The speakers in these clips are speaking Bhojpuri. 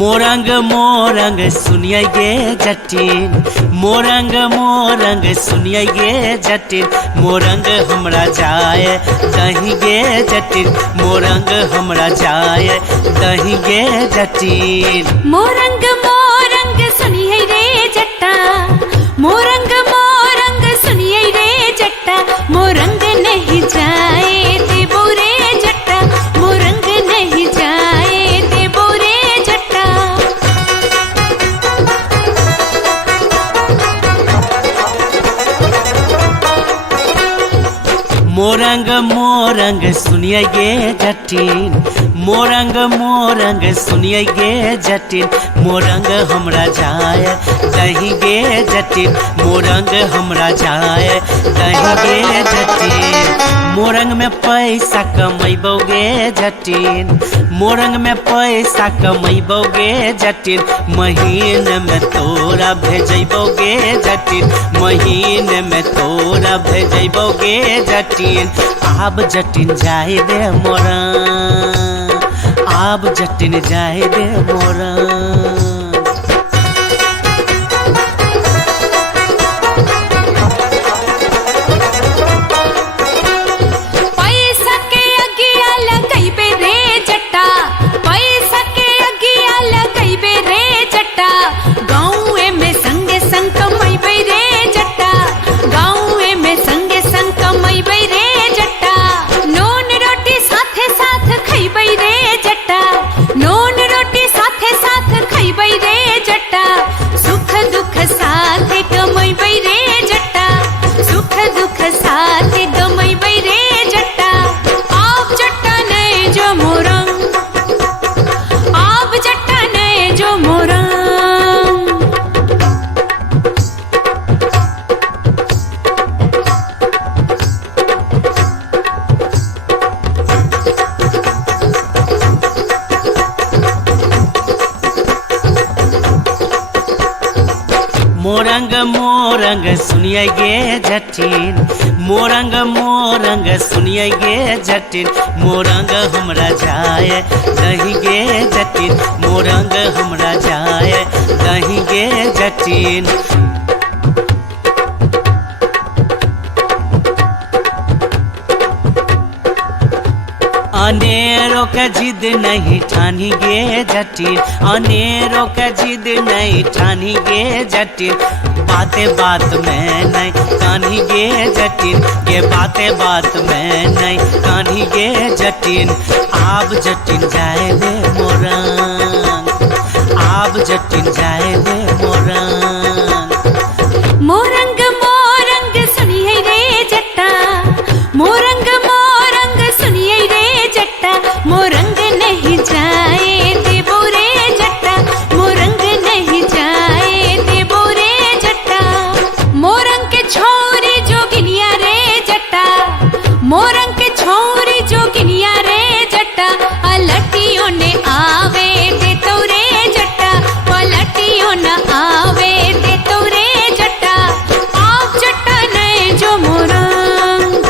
मोरंग सुनिए गे जटिन, मोरंग सुनिए गे जटिन, मोरंग हमरा जाए दही गे जटिन, मोरंग हमरा जाए दही गे जटिन। मोरंग सुनिए रे जट्टा, मोरंग सुनिए रे जट्टा, मोरंग नहीं जाए देबो रे जट्टा, मोरंग नहीं जाए देबो रे जट्टा। मोरंग सुनिए गे जटिन, मोरंग सुनिए गे जटिन, मोरंग हमरा जाए दही गे जटिन, मोरंग हमरा जाए दही गे जटिन। मोरंग में पैसा कमैबोगे जटिन, मोरंग में पैसा कमैबोगे जटिन, महीन में तोरा भेजबोगे जटिन, महीन में तोरा भेजबोगे जटिन। आब जटिन जाए दे मोरंग, आब जटिन जाए दे मोरंग। मोरंग सुनिए गे जटिन, मोरंग सुनिए गे जटिन, मोरंग हमरा जाए दही गे जटिन, मोरंग हमरा जाए दही गे जटिन। अनेरों का जिद नहीं ठानी गे जटिन, अनेरों का जिद नहीं ठानी गे जटिन, बात में नहीं कान्ही गे जटिन, ये बात में नहीं कान्ही गे जटिन। आब जटिन जाए दे मोरंग, आब जटिन जाए दे मोरंग। मोरंग सुनिए रे जट्टा, मोरंग सुनिए रे जट्टा, मोरंग नहीं जाए देबो रे जट्टा, मोरंग नहीं जाए देबो रे जट्टा। मोरंग के छोरी जोगिनिया रे जट्टा, मोरंग के छोरी जोगिनिया रे जट्टा, अलटियों ने आवे दे तो रे जट्टा, पलटियों न आवे दे तो रे जट्टा। आप जट्टा नहीं जो मोरंग,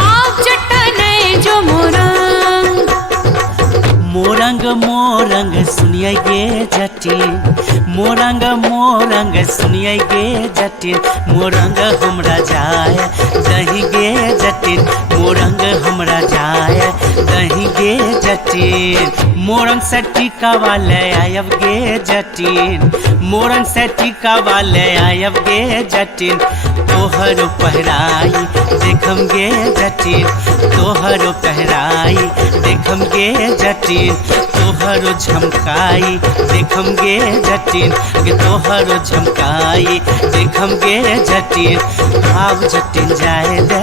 आप जट्टा नहीं जो मोरंग। मोरंग सुनिए गे जटिन, मोरंग सुनिए गे जटिन, मोरंग हमरा जाए दही गे जटिन, मोरंग हमरा जाए दही गे जटिन। मोरंग से टीका वाले आयब गे जटिन, मोरंग से टीका वाले आयब गे जटिन, तोहरो पहराई देखम गे जटिन, तोहरो पहराई देखम गे जटिन, तोहरो झमकाई देखम गे जटिन, तोहरो झमकाई देखम गे जटिन। आब जटिन जाए दे